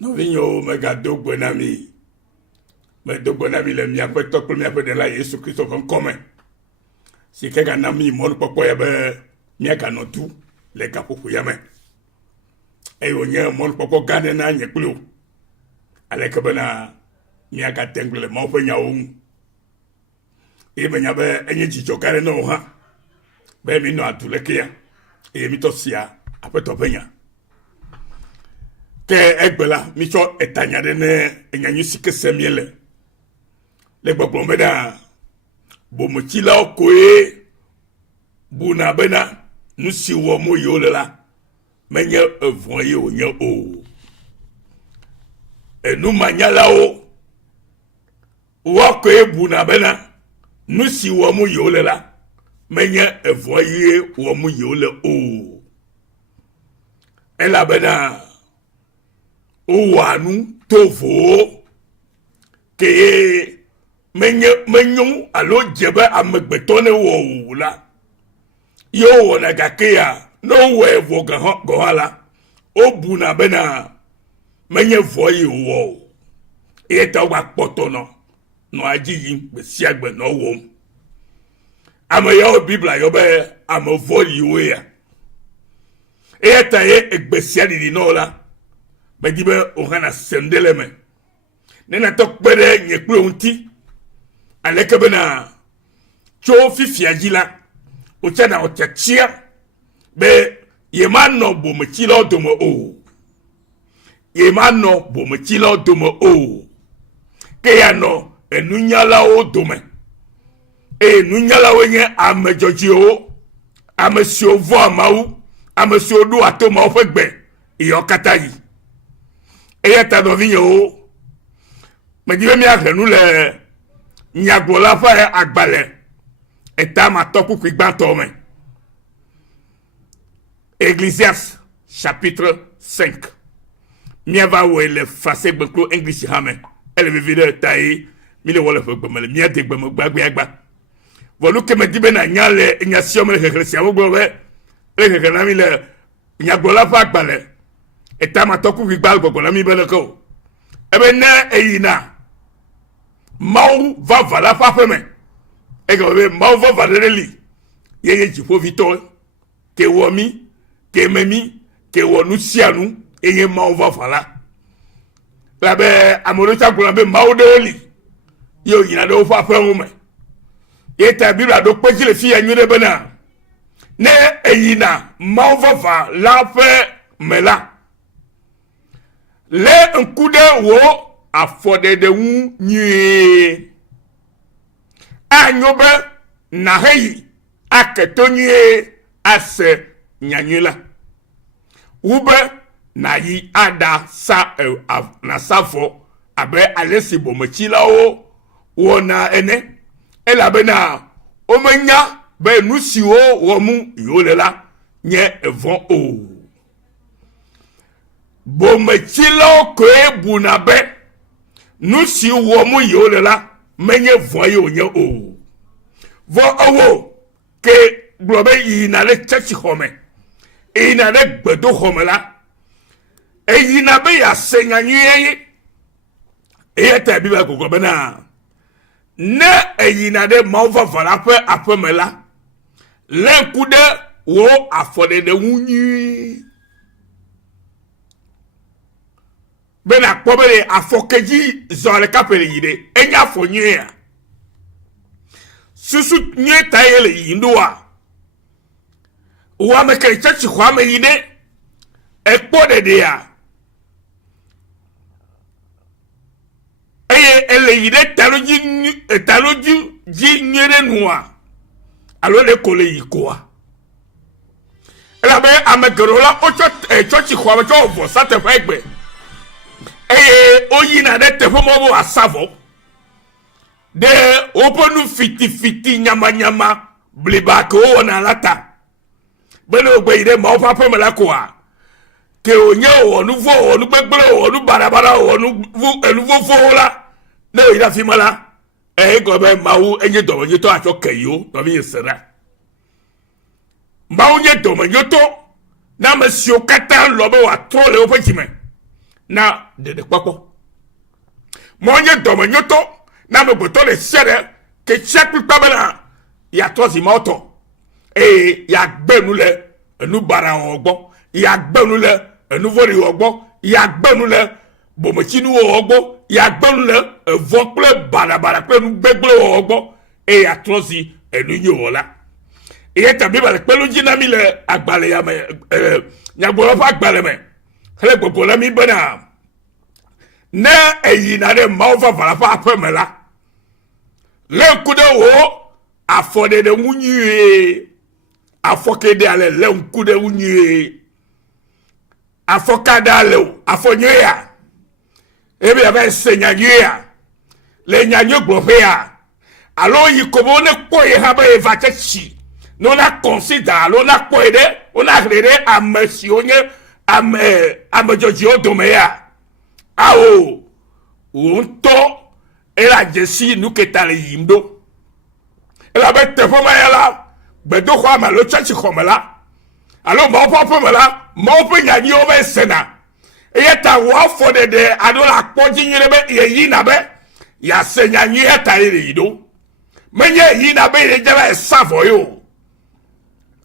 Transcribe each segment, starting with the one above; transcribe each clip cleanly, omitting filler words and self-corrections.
No vinyo mega dogwe nami. Me dogwe nami le mi ape toklo mi ape de la Yesu Christo kon kome. Si kega nami mon popo ya be mi aka no tu le kapoku ya me. E onye mon popo gane na nyekulu. Ale ke bena mi aka tengle mo fe nya un. E me nya be enye jicho kare no ha. Be mi no atule kia. E mi to sia ape to penya. Ke egbela mi cho etanya de ne enyanyu sike semiele le gbogbo meda bo mo chila okoe bu na bena nu si wo mo yo lela menye evon ye onye o enu manyala o wo koe bu na bena nu si wo mo yo lela menye evon ye wo mo yo le o ela bena Ouanu tovo ke menyo alo jebe amegbetone wo la yo wona gakia no we vo gohala obuna bena menye voyi wo e ta wa potono no ajiyi be siagbe no wo amaya biblia yo be amavoyi we ya e ta ye egbesiadi di no la Bedibe ohana sendeleme. Nena tok bede nyekule unti. Aleke bena cho fifiajila. Uchana otachia. Be yemano bo mechilo domo o. Yemano bo mechilo domo o. Keyano enunyala o dome. Enunyala wenye amejoji o. Amesio vo amau. Amesio do atoma ofegbe. Iyo katayi. Eye ta do vinyo me dibe mi akrenu le nyagbola fa agbale eta ma toku kwigba to me Ecclésiaste chapitre 5 mi va we le français gbeklo English hame ele be video tai mi le wole fo gbemele mi ate gbem gbagbe agba volu ke me dibe na nyale nyasio me le Christian wo gbo we le ke na mi le nyagbola fa agbale etama toku wigbal gogo na mi beleko ebe ne eyina mau va vala fa feme ego be mau va valeli yeye jifo vito ke womi ke memi ke wonu sianu eye mau va vala la be amoro chakula be mau de oli yo yina do fa fe me eta bibla do pejile fi anyu de bena ne eyina mau va la fe mela le nkude wo afode de wu nye anyobe na heyi aketonye ase nyanyela ube na yi ada sa na safo abe alesi bomachila o wona ene elabe na omenya be nusi o wo mu yolela nye evon o Bomechilo kwe bunabe nusi womu yolela menye voye onye o vo owo ke globe yinale chechi home yinale gbedo home la yinabe ya senya nyeye eyete biba gogobe na ne yinade mauva valape apemela lenkude wo afode de wunyi bena kpobere afokeji zore kapere yide enya fonye ya susu nye tayele yindua uwame kere chachi kwame yide ekpode de ya eye ele yide taloji ji nyere nuwa alo le kole yikoa elabe amekerola ocho chachi kwame cho ovo sate fegbe oyi na de tefo mo asavo de oponu fiti nyama bliba ko na lata beno gbe ide ma ofa pe mela ko a ke onye onu vo onu gbegbe onu barabara onu vo la ne ida fi mala go be mawu enye do nyi to acho kayo no bi sera mawu nye do nyi to na masio kata lo be wa to le opachime na de kpɔkpɔ mɔnye dɔmɛ nyɔtɔ na me gbɛtɔ le sia ɖe ke tsia kpikpa bena yàtɔ zi ma wotɔ eye yàgbɛ nu le enu bara wɔ gbɔ yàgbɛ nu le enu vɔri wɔ gbɔ yàgbɛ nu le bometsinu wɔ gbɔ yàgbɛ nu le evɔ kple balabala kple nu gbɛgblẽ wɔ gbɔ eye yàtrɔ zi enu nyi wɔ la eye ta Bible le kpelu dzi na mi le agbalẽ ya me nyagbɔlɔ ƒe agbalẽ me hele gbogbo le mi bena ne eyina ɖe Mawu ƒe aʋala ƒe aƒe me la le ŋku ɖe wo afɔɖeɖe ŋu nyuie afɔke ɖe ale le ŋku ɖe ŋu nyuie afɔka ɖe ale o afɔ nyuie ya ebe yava se nya nyuie ya le nya nyuie gblɔƒe ya alo yi ko be ne kpɔ ye hã be eva tse tsi ne wona consider alo na kpɔ ye ɖe wona hle ɖe ame siwo nye ame dzɔdziwo dome ya awo wo ŋutɔ ela dzesi nu keta le yim ɖo elabe teƒe ma ya la gbedoxɔ me alo tsɔtsi xɔ me la alo Mawu ƒe aƒe me la Mawu ƒe nyanyiwo be sena eye ta wò afɔɖeɖe alo le akpɔ dzi nyuie be yeyina be yase nyanyui eta ye le yi ɖo menye yina be ye dze va sa vɔ ye o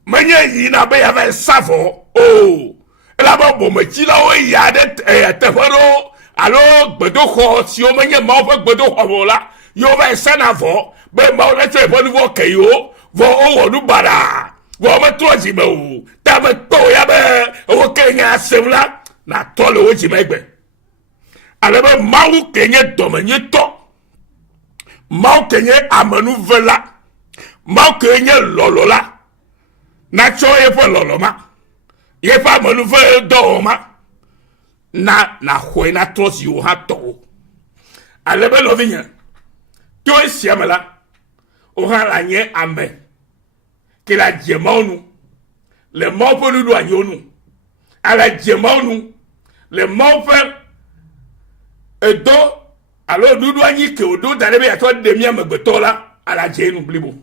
menye yina be yava sa vɔ o elabe bometsilawo ya ɖe teƒe ɖo alo gbedoxɔ siwo menye Mawu ƒe gbedoxɔ o la yewo va sena vɔ be Mawu le tsɔ eƒe nu vɔ ke yiwo vɔ wowɔ nu baɖa vɔ metrɔ dzi me o ta me kpɔ ya be wo ke nya asem la na tɔ le wo dzi me gbe ale be Mawu ke nye dɔmenyitɔ Mawu ke nye amenuvela Mawu ke nye lɔlɔ la na tsɔ yeƒe lɔlɔ ma yeƒe amenuve dɔwɔ ma na xɔe na trɔ si wo hã tɔwo ale be nɔvinye to esia me la wo hã la nye ame ke la dze Mawu nu le Mawu ƒe nuɖu anyiwo nu ala dze Mawu nu le Mawu ƒe edo alo nuɖu anyi ke woɖo da ɖe be yàtɔ ɖe mía amegbetɔ la ala dze nu blibo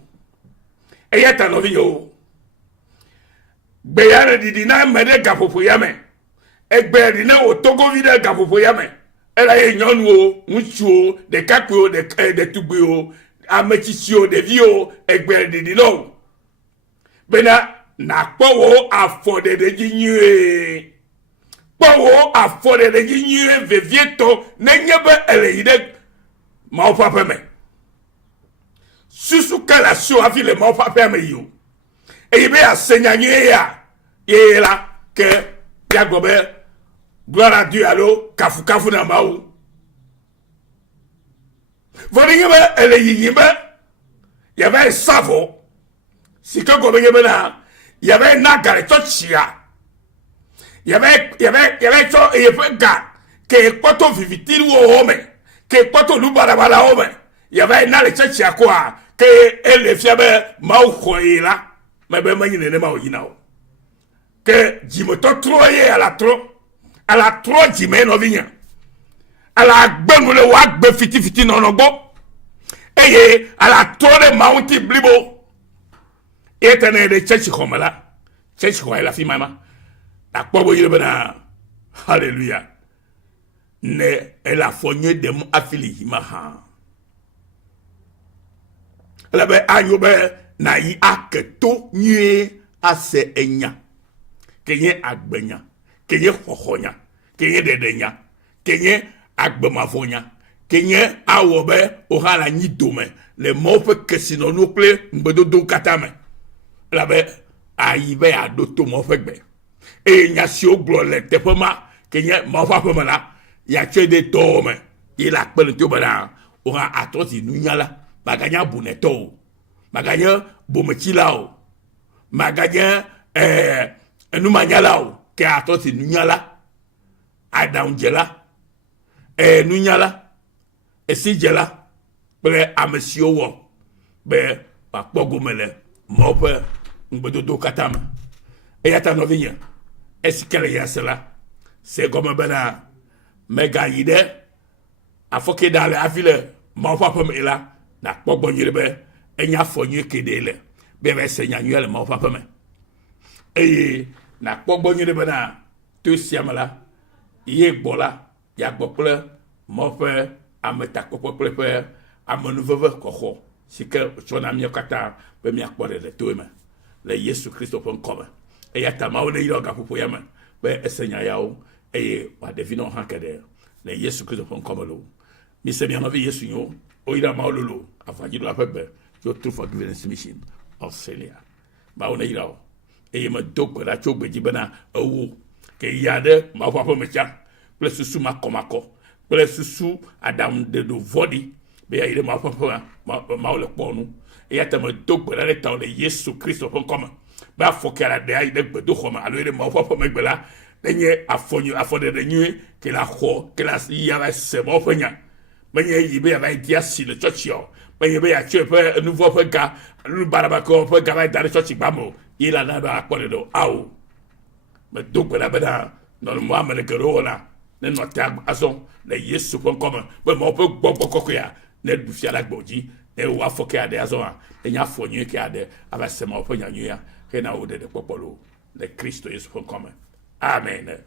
eya ta nɔvinyewo gbe ya le ɖiɖi na ame ɖe gaƒoƒo ya me egbe ɖi na wò togovi ɖe gaƒoƒo ya me ela ye nyɔnuwo ŋutsuwo ɖekakpuiwo ɖetugbuiwo ametsitsiwo ɖeviwo egbe ɖiɖi na wo bena nakpɔ wo afɔɖeɖe dzi nyuie kpɔ wo afɔɖeɖe dzi nyuie vevietɔ nenye be ele yi ɖe Mawu ƒe aƒe me susu ke le asiwo hafi le Mawu ƒe aƒea me yi o eye be ase nyanyuie ya ye la ke yagblɔ be gloire à Dieu alo kafukafu na Mawu vɔ ne nye be ele yiyim be yava sa vɔ si ke gɔme nye bena yava na ga le tsɔ tsia yava tsɔ yeƒe ga ke kpɔtɔ vivitiriwo me ke kpɔtɔ nu balabalawo me yava na le tsɔ tsia koa ke ele fia be Mawu xɔ ye la me be menyi nenema o yina o ke dzimetɔ trɔ ye ala trɔ dzime nɔvinya ala gbe nu le wo agbe fitifiti nɔnɔ gbɔ eye ala trɔ ɖe Mawu ŋuti blibo eye te ne ɖe tsɛtsi xɔme la tsɛtsi xɔ ye le afi ma akpɔ bo yi bena haleluya ne ele afɔ nyuie ɖem afi li yi ma hã ele be anyo be na yi ake to nyuie ase enya ke nye agbenya ke nye xɔxɔnya ke nye ɖeɖenya ke nye agbemavɔnya ke nye awɔ be wohã le anyi dome le Mawu ƒe kesinɔnuwo kple ŋugbedodowo katã me elabe ayi be yeaɖo to Mawu ƒe gbe eye nya siwo gblɔ le teƒe ma ke nye Mawu ƒe aƒe me la yatsɔe ɖe tɔwo me ye le akpe le to bena wohã atrɔ zi nunyala maganye abunɛtɔ o maganye bometsila o maganye enumanyala o ke atrɔ zi nunyala aɖaŋudzela nunyala esidzela kple ame siwo wɔ be wòakpɔ gome le Mawu ƒe ŋugbedodo katã me eya ta nɔvinye esi ke le ya se la se gɔme bena megayi ɖe afɔke ɖa le hafi le Mawu ƒe aƒe me la nakpɔ gbɔ nyuie be enye afɔ nyuie keɖe le be va se nyanyuie le Mawu ƒe aƒe me eye nakpɔ gbɔ nyuie bena to sia me la ye gbɔ la yagbɔ kple mɔ ƒe ametakpɔkpɔ kple ƒe amenuveve kɔxɔ si ke tsɔna míawo katã be míakpɔ ɖeɖe to me le Yesu Kristo ƒe ŋkɔme. Eya ta Mawu ne yra gaƒoƒo ya me be ese nya yawo eye wòaɖe vi na wo hã ke ɖe le Yesu Kristo ƒe ŋkɔme lo. Mise mia nɔvi Yesu nyo woyra Mawu lolo avɔdziɖola ƒe gbe tso True Forgiveness Mission Australia. Mawu ne yra wo eye medo gbe ɖa tso gbedzi bena ewo ke ya ɖe Mawu ƒe aƒe me tsã kple susu makɔmakɔ kple susu aɖaŋuɖeɖo vɔɖi be ya yi ɖe Mawu ƒe aƒe Mawu le kpɔ nu. Eya ta medo gbe ɖa ɖe tawò le Yesu Kristo ƒe ŋkɔme be afɔke aɖe ayi ɖe gbedoxɔ me alo yi ɖe Mawu ƒe aƒe megbe la nenye afɔɖeɖe nyuie ke le axɔ ke le yi ava se Mawu ƒe nya menye yi be yava di asi le tsɔtsia o menye be yatsɔ eƒe enuvɔ ƒe ga nubarabake ƒe ga va da ɖe tsɔtsi gba me o ye la na be akpɔ ɖeɖe o awo medo gbe ɖa bena nɔnɔme ame le geɖewo wɔna ne nɔ te azɔ le Yesu ƒe ŋkɔme be Mawu ƒe gbɔgbɔ kɔkɔea ne ɖu fia la gbɔ dzi ne wò afɔke aɖe azɔ hã enye afɔ nyuie ke aɖe ava se Mawu ƒe nya nyuia hena wo ɖeɖe kpɔkpɔ lo le Kristo Yesu ƒe ŋkɔme. Amen.